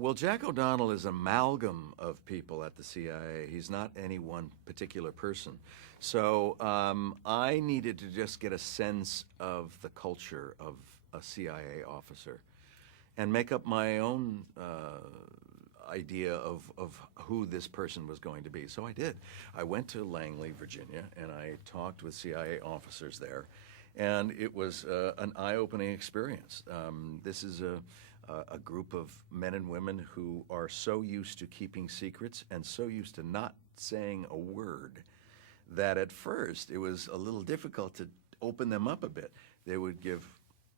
Well, Jack O'Donnell is an amalgam of people at the CIA. He's not any one particular person. So I needed to just get a sense of the culture of a CIA officer and make up my own idea of who this person was going to be. So I did. I went to Langley, Virginia, and I talked with CIA officers there. And it was an eye-opening experience. This is a group of men and women who are so used to keeping secrets and so used to not saying a word that at first it was a little difficult to open them up a bit. They would give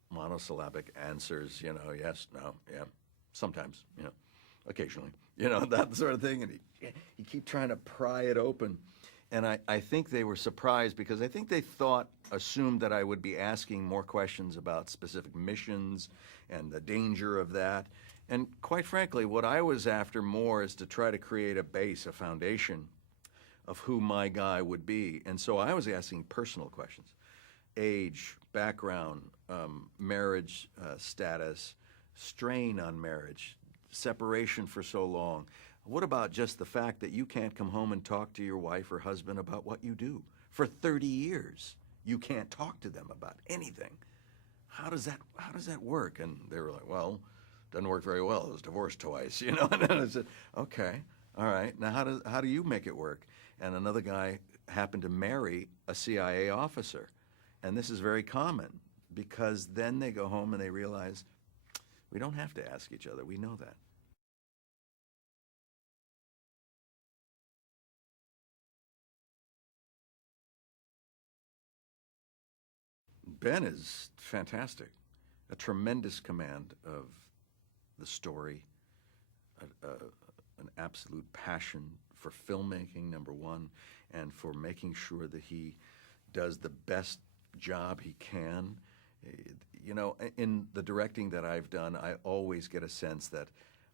monosyllabic answers, yes, no, yeah, sometimes, occasionally, that sort of thing. And you keep trying to pry it open. And I think they were surprised because I think they assumed that I would be asking more questions about specific missions and the danger of that. And quite frankly, what I was after more is to try to create a base, a foundation of who my guy would be. And so I was asking personal questions: age, background, marriage status, strain on marriage, separation for so long. What about just the fact that you can't come home and talk to your wife or husband about what you do? For 30 years, you can't talk to them about anything. How does that work? And they were like, well, it doesn't work very well. I was divorced twice, And then I said, okay, all right. Now how do you make it work? And another guy happened to marry a CIA officer. And this is very common because then they go home and they realize we don't have to ask each other. We know that. Ben is fantastic, a tremendous command of the story, an absolute passion for filmmaking, number one, and for making sure that he does the best job he can. In the directing that I've done, I always get a sense that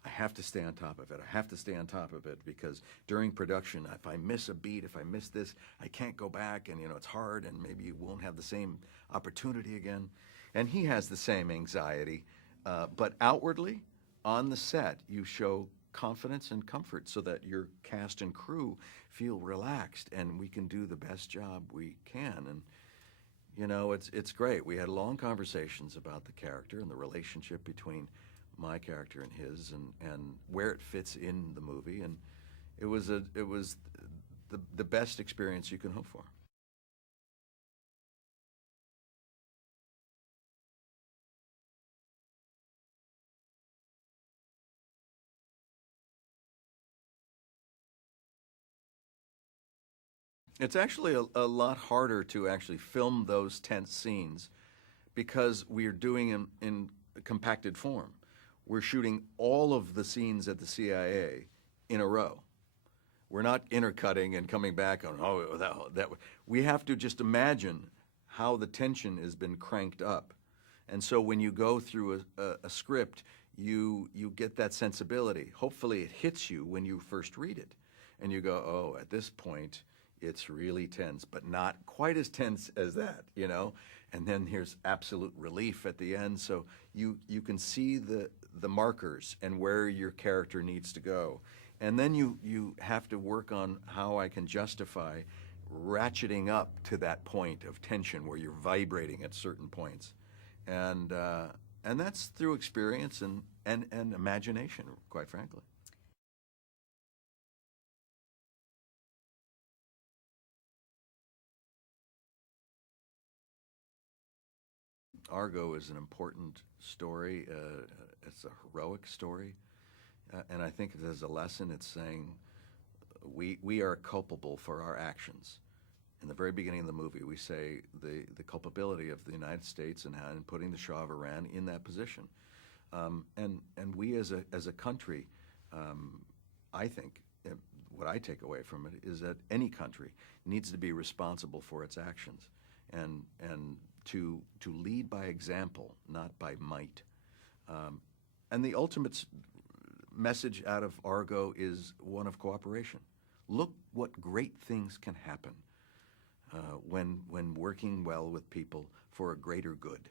I have to stay on top of it. I have to stay on top of it because during production, if I miss a beat, if I miss this, I can't go back and, it's hard and maybe you won't have the same opportunity again. And he has the same anxiety, but outwardly, on the set, you show confidence and comfort so that your cast and crew feel relaxed and we can do the best job we can. And, it's great. We had long conversations about the character and the relationship between my character and his, and where it fits in the movie, and it was the best experience you can hope for. It's actually a lot harder to actually film those tense scenes because we are doing them in compacted form. We're shooting all of the scenes at the CIA in a row. We're not intercutting and coming back on, that. We have to just imagine how the tension has been cranked up. And so when you go through a script, you get that sensibility. Hopefully it hits you when you first read it. And you go, oh, at this point, it's really tense, but not quite as tense as that, And then here's absolute relief at the end. So you can see the markers and where your character needs to go. And then you have to work on how I can justify ratcheting up to that point of tension where you're vibrating at certain points. And that's through experience and imagination, quite frankly. ARGO is an important story. It's a heroic story. And I think there's a lesson. It's saying we are culpable for our actions. In the very beginning of the movie, we say the culpability of the United States and putting the Shah of Iran in that position. And we as a country, I think, what I take away from it is that any country needs to be responsible for its actions and to lead by example, not by might. And the ultimate message out of ARGO is one of cooperation. Look what great things can happen when working well with people for a greater good.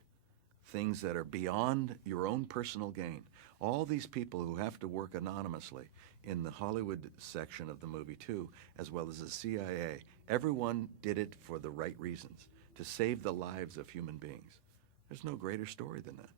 things that are beyond your own personal gain. All these people who have to work anonymously in the Hollywood section of the movie too, as well as the CIA, everyone did it for the right reasons, to save the lives of human beings. There's no greater story than that.